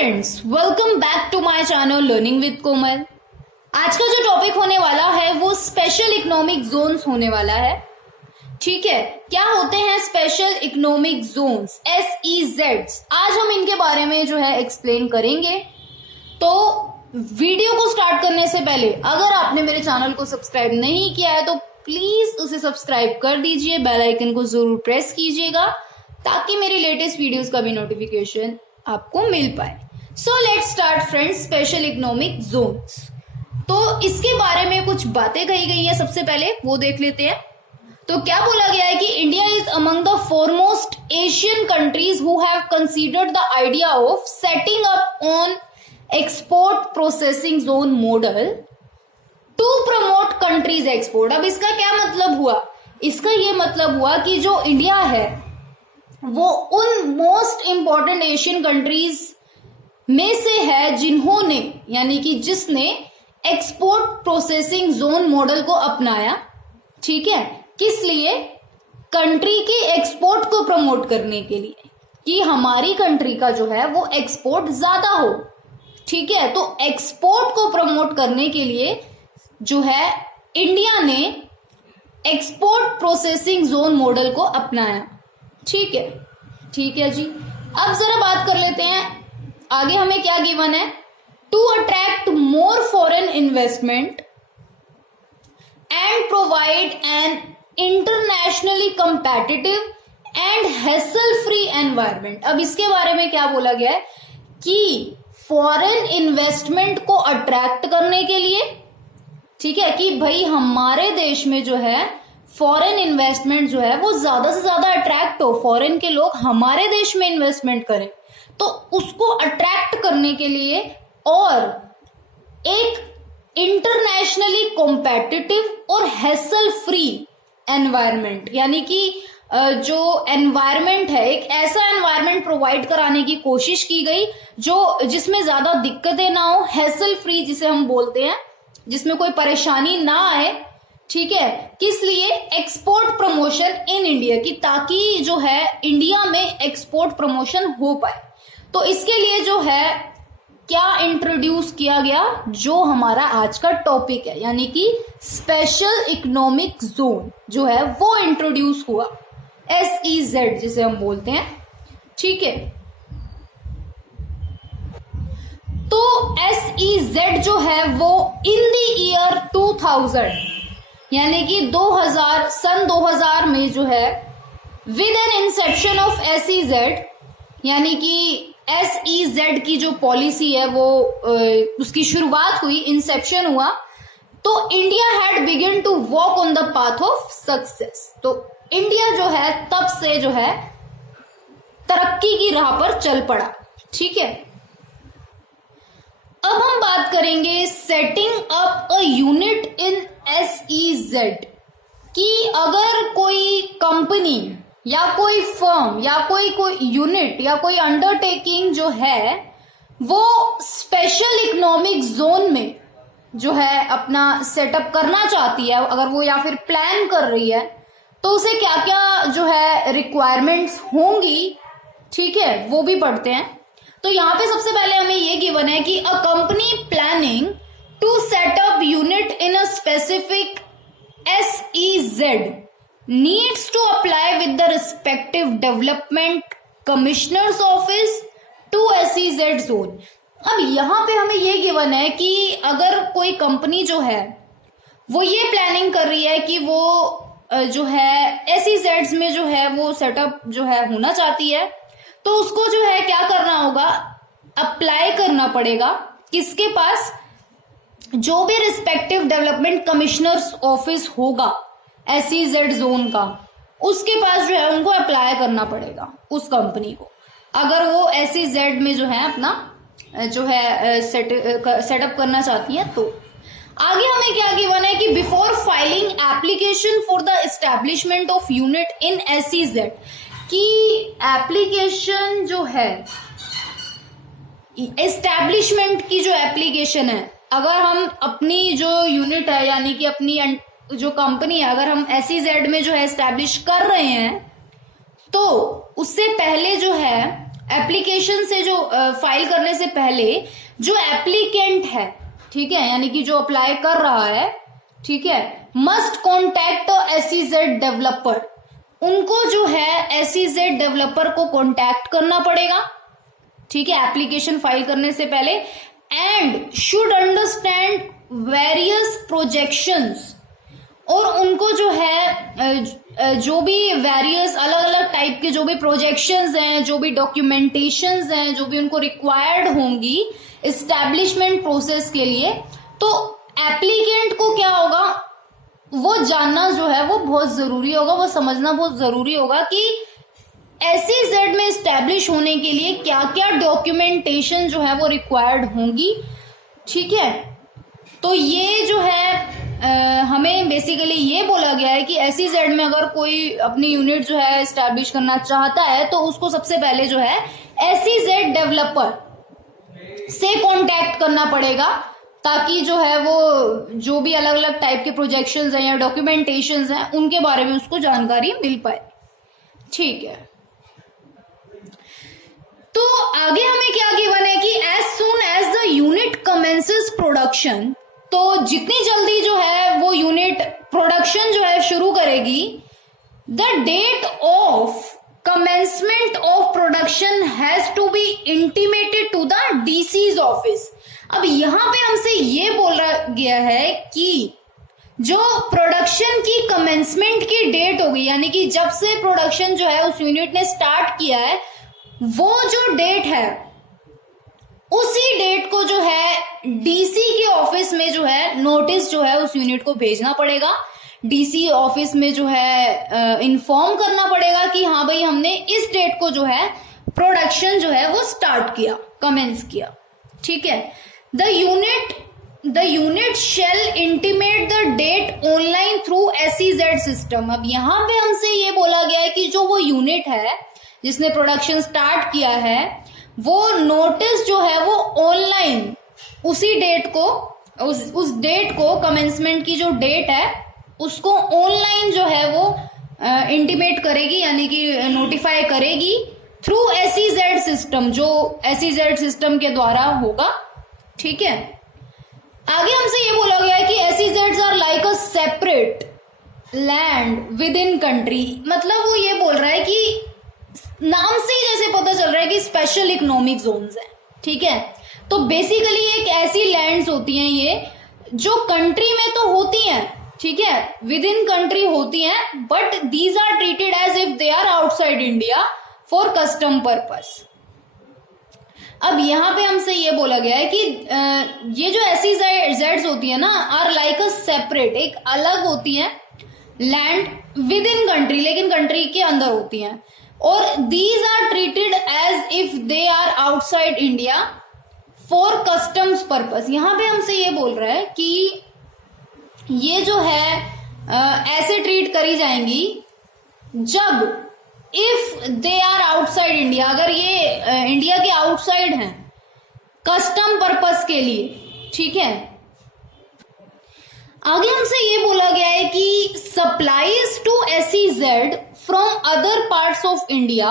Friends, welcome back to my channel learning with Komal. आज का जो टॉपिक होने वाला है वो स्पेशल इकोनॉमिक जोन्स होने वाला है। ठीक है, क्या होते हैं स्पेशल इकोनॉमिक जोन्स, SEZs? आज हम इनके बारे में जो है एक्सप्लेन करेंगे। तो वीडियो को स्टार्ट करने से पहले अगर आपने मेरे चैनल को सब्सक्राइब नहीं किया है तो प्लीज उसे सब्सक्राइब कर दीजिए, बेल आइकन को जरूर प्रेस कीजिएगा ताकि मेरी लेटेस्ट वीडियोस का भी नोटिफिकेशन आपको मिल पाए। So let's start friends, special economic zones. तो इसके बारे में कुछ बातें कही गई है, सबसे पहले वो देख लेते हैं। तो क्या बोला गया है कि India is among the foremost Asian countries who have considered the idea of setting up on export processing zone model to promote countries export. अब इसका क्या मतलब हुआ? इसका ये मतलब हुआ कि जो इंडिया है वो उन मोस्ट इंपॉर्टेंट एशियन कंट्रीज में से है जिन्होंने, यानी कि जिसने एक्सपोर्ट प्रोसेसिंग जोन मॉडल को अपनाया। ठीक है, किस लिए? कंट्री के एक्सपोर्ट को प्रमोट करने के लिए, कि हमारी कंट्री का जो है वो एक्सपोर्ट ज्यादा हो। ठीक है, तो एक्सपोर्ट को प्रमोट करने के लिए जो है इंडिया ने एक्सपोर्ट प्रोसेसिंग जोन मॉडल को अपनाया। ठीक है जी। अब जरा बात कर लेते हैं आगे हमें क्या गिवन है। To attract more foreign investment and provide an internationally competitive and hassle free environment. अब इसके बारे में क्या बोला गया है कि फॉरेन इन्वेस्टमेंट को अट्रैक्ट करने के लिए, ठीक है, कि भाई हमारे देश में जो है फॉरेन इन्वेस्टमेंट जो है वो ज्यादा से ज्यादा अट्रैक्ट हो, फॉरेन के लोग हमारे देश में इन्वेस्टमेंट करें, तो उसको अट्रैक्ट करने के लिए और एक इंटरनेशनली कॉम्पिटिटिव और हैसल फ्री एनवायरनमेंट, यानी कि जो एनवायरनमेंट है एक ऐसा एनवायरनमेंट प्रोवाइड कराने की कोशिश की गई जो जिसमें ज्यादा दिक्कतें ना हो, हैसल फ्री जिसे हम बोलते हैं, जिसमें कोई परेशानी ना आए। ठीक है, किस लिए? एक्सपोर्ट प्रमोशन इन इंडिया, की ताकि जो है इंडिया में एक्सपोर्ट प्रमोशन हो पाए। तो इसके लिए जो है क्या इंट्रोड्यूस किया गया, जो हमारा आज का टॉपिक है, यानी कि स्पेशल इकोनॉमिक जोन जो है वो इंट्रोड्यूस हुआ, SEZ जिसे हम बोलते हैं। ठीक है, तो SEZ जो है वो इन द ईयर 2000, यानी कि 2000 में जो है with an inception of SEZ, यानी कि SEZ की जो पॉलिसी है वो उसकी शुरुआत हुई, इंसेप्शन हुआ, तो India had begin to walk on the path of success. तो इंडिया जो है तब से जो है तरक्की की राह पर चल पड़ा। ठीक है, अब हम बात करेंगे setting up a unit in SEZ, कि अगर कोई कंपनी या कोई फर्म या कोई यूनिट या कोई अंडरटेकिंग जो है वो स्पेशल इकोनॉमिक जोन में जो है अपना सेटअप करना चाहती है, अगर वो या फिर प्लान कर रही है, तो उसे क्या क्या जो है रिक्वायरमेंट्स होंगी, ठीक है, वो भी पढ़ते हैं। तो यहाँ पे सबसे पहले हमें ये गिवन है कि a company planning to set up unit in a specific SEZ needs to apply with the respective development commissioner's office to SEZ zone। अब यहाँ पे हमें ये गिवन है कि अगर कोई कंपनी जो है वो ये प्लानिंग कर रही है कि वो जो है SEZ में जो है वो सेटअप जो है होना चाहती है, तो उसको जो है क्या करना होगा, अप्लाई करना पड़ेगा किसके पास? जो भी रिस्पेक्टिव डेवलपमेंट कमिश्नर्स ऑफिस होगा SEZ जोन का, उसके पास जो है उनको अप्लाई करना पड़ेगा उस कंपनी को, अगर वो SEZ में जो है अपना जो है सेटअप करना चाहती है। तो आगे हमें क्या गिवन है कि before filing application for the establishment of unit in SEZ, की एप्लीकेशन जो है एस्टैब्लिशमेंट की जो एप्लीकेशन है, अगर हम अपनी जो यूनिट है यानी कि अपनी जो कंपनी है अगर हम SEZ में जो है एस्टैब्लिश कर रहे हैं, तो उससे पहले जो है एप्लीकेशन से जो फाइल करने से पहले जो एप्लीकेंट है, ठीक है, यानी कि जो अप्लाई कर रहा है, ठीक है, मस्ट कॉन्टैक्ट एसईजेड डेवलपर, उनको जो है एसईजेड डेवलपर को कॉन्टैक्ट करना पड़ेगा, ठीक है, एप्लीकेशन फाइल करने से पहले, and should understand various projections, और उनको जो है जो भी वेरियस अलग अलग टाइप के जो भी प्रोजेक्शंस हैं, जो भी डॉक्यूमेंटेशंस हैं, जो भी उनको रिक्वायर्ड होंगी एस्टैब्लिशमेंट प्रोसेस के लिए, तो एप्लीकेंट को क्या होगा, वो जानना जो है वो बहुत जरूरी होगा, वो समझना बहुत जरूरी होगा कि एसईजेड में एस्टैब्लिश होने के लिए क्या क्या डॉक्यूमेंटेशन जो है वो रिक्वायर्ड होंगी, ठीक है। तो ये जो है हमें बेसिकली ये बोला गया है कि एसईजेड में अगर कोई अपनी यूनिट जो है एस्टैब्लिश करना चाहता है तो उसको सबसे पहले जो है एसईजेड डेवलपर से कांटेक्ट करना पड़ेगा, ताकि जो है वो जो भी अलग अलग टाइप के प्रोजेक्शंस हैं या डॉक्यूमेंटेशंस हैं उनके बारे में उसको जानकारी मिल पाए, ठीक है। तो आगे हमें क्या गिवन है कि as soon as the unit commences production, तो जितनी जल्दी जो है वो यूनिट प्रोडक्शन जो है शुरू करेगी, the date of commencement of production has to be intimated to the DC's office. अब यहां पे हमसे ये बोला गया है कि जो प्रोडक्शन की कमेंसमेंट की डेट होगी, यानी कि जब से प्रोडक्शन जो है उस यूनिट ने स्टार्ट किया है, वो जो डेट है उसी डेट को जो है डीसी के ऑफिस में जो है नोटिस जो है उस यूनिट को भेजना पड़ेगा, डीसी ऑफिस में जो है इन्फॉर्म करना पड़ेगा कि हाँ भाई हमने इस डेट को जो है प्रोडक्शन जो है वो स्टार्ट किया, कमेंस किया, ठीक है। The unit shall intimate the date online through SEZ system. अब यहाँ पे हमसे ये बोला गया है कि जो वो यूनिट है जिसने प्रोडक्शन स्टार्ट किया है, वो नोटिस जो है वो ऑनलाइन उसी डेट को उस डेट को कमेंसमेंट की जो डेट है उसको ऑनलाइन जो है वो इंटीमेट करेगी, यानी कि नोटिफाई करेगी थ्रू एसईजेड सिस्टम, जो एसईजेड सिस्टम के द्वारा होगा, ठीक है। आगे हमसे ये बोला गया है कि एसईजेड्स are like a separate land within country. मतलब वो ये बोल रहा है कि नाम से ही जैसे पता चल रहा है कि स्पेशल इकोनॉमिक जोन्स है, ठीक है। तो बेसिकली एक ऐसी लैंड्स होती हैं ये जो कंट्री में तो होती हैं, ठीक है, विद इन कंट्री होती हैं, but these are treated as if they are outside India for custom purpose. अब यहाँ पे हमसे ये बोला गया है कि ये जो एसईजेड्स होती है ना, आर लाइक अ सेपरेट, एक अलग होती है लैंड विद इन कंट्री, लेकिन कंट्री के अंदर होती हैं, और these are treated as if they are outside India for customs purpose. यहाँ पे हमसे ये बोल रहा है कि ये जो है ऐसे ट्रीट करी जाएंगी जब if they are outside India, अगर ये इंडिया के आउटसाइड हैं कस्टम पर्पस के लिए, ठीक है। आगे हमसे ये बोला गया है कि supplies to SEZ from other parts of India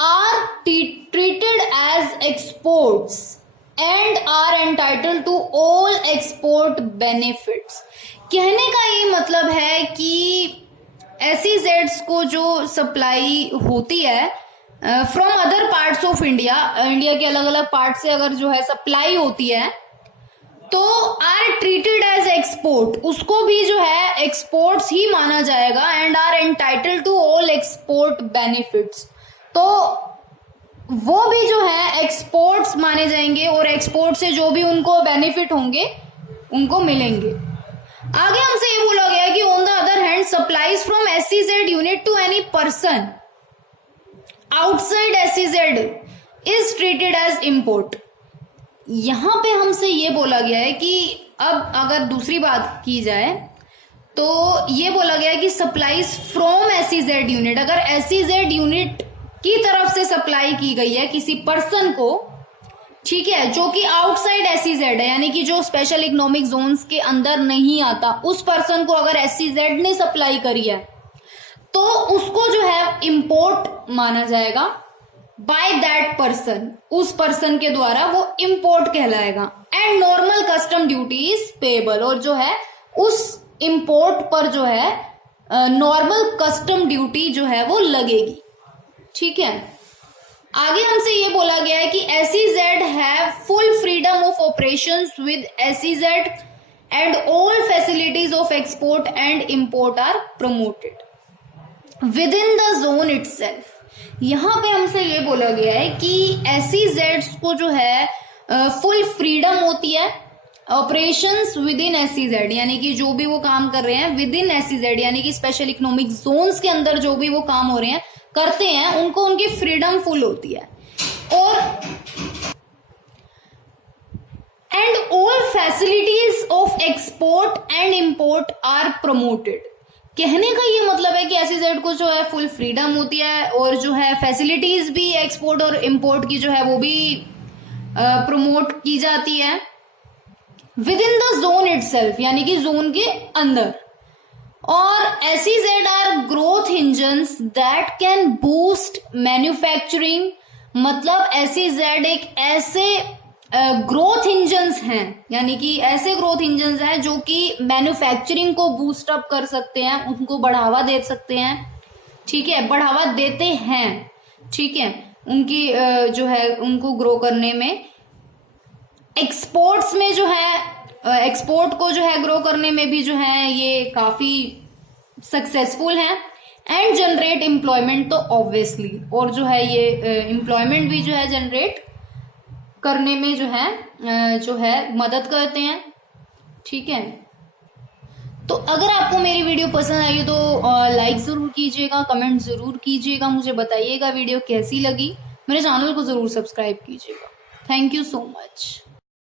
are treated as exports and are entitled to all export benefits. कहने का ये मतलब है कि एसईजेड्स को जो सप्लाई होती है from other parts of India, India के अलग अलग पार्ट से अगर जो है सप्लाई होती है, तो आर ट्रीटेड एज एक्सपोर्ट, उसको भी जो है एक्सपोर्ट्स ही माना जाएगा, and are entitled to all export benefits, तो वो भी जो है एक्सपोर्ट्स माने जाएंगे और एक्सपोर्ट से जो भी उनको बेनिफिट होंगे उनको मिलेंगे। आगे हमसे ये बोला गया कि on the other hand supplies from SEZ unit to any person outside SEZ is treated as import. यहां पे हमसे ये बोला गया है कि अब अगर दूसरी बात की जाए तो ये बोला गया है कि सप्लाईज फ्रॉम एसईजेड यूनिट, अगर एसईजेड यूनिट की तरफ से सप्लाई की गई है किसी पर्सन को, ठीक है, जो कि आउटसाइड एसईजेड है, यानी कि जो स्पेशल इकोनॉमिक जोन्स के अंदर नहीं आता, उस पर्सन को अगर एसईजेड ने सप्लाई करी है तो उसको जो है इंपोर्ट माना जाएगा, बाय दैट पर्सन, उस पर्सन के द्वारा वो इम्पोर्ट कहलाएगा। And normal custom duty is payable, और जो है उस इम्पोर्ट पर जो है नॉर्मल कस्टम ड्यूटी जो है वो लगेगी। ठीक है, आगे हमसे ये बोला गया है कि SEZ have full freedom of operations with SEZ and all facilities of export and import are promoted within the zone itself. यहाँ पे हमसे ये बोला गया है कि SEZ को जो है फुल फ्रीडम होती है ऑपरेशंस विद इन SEZ, यानी कि जो भी वो काम कर रहे हैं विद इन SEZ, यानी कि स्पेशल इकोनॉमिक जोन्स के अंदर जो भी वो काम हो रहे हैं करते हैं, उनको उनकी फ्रीडम फुल होती है। और and all facilities of export and import are promoted. कहने का ये मतलब है कि SEZ को जो है फुल फ्रीडम होती है और जो है फैसिलिटीज भी एक्सपोर्ट और इंपोर्ट की जो है वो भी प्रमोट की जाती है within the zone itself, यानी कि जोन के अंदर। और SEZ are growth engines that can boost manufacturing, मतलब SEZ एक ऐसे ग्रोथ इंजन्स हैं, यानी कि ऐसे ग्रोथ इंजन्स हैं जो कि मैन्युफैक्चरिंग को बूस्ट अप कर सकते हैं, उनको बढ़ावा दे सकते हैं। ठीक है, बढ़ावा देते हैं। ठीक है, उनकी जो है उनको ग्रो करने में, एक्सपोर्ट्स में जो है एक्सपोर्ट को जो है ग्रो करने में भी जो है ये काफी सक्सेसफुल हैं। एंड जनरेट एम्प्लॉयमेंट, तो ऑब्वियसली, और जो है ये एम्प्लॉयमेंट भी जो है जनरेट करने में जो है मदद करते हैं। ठीक है, तो अगर आपको मेरी वीडियो पसंद आई तो लाइक जरूर कीजिएगा, कमेंट जरूर कीजिएगा, मुझे बताइएगा वीडियो कैसी लगी, मेरे चैनल को जरूर सब्सक्राइब कीजिएगा। Thank you so much.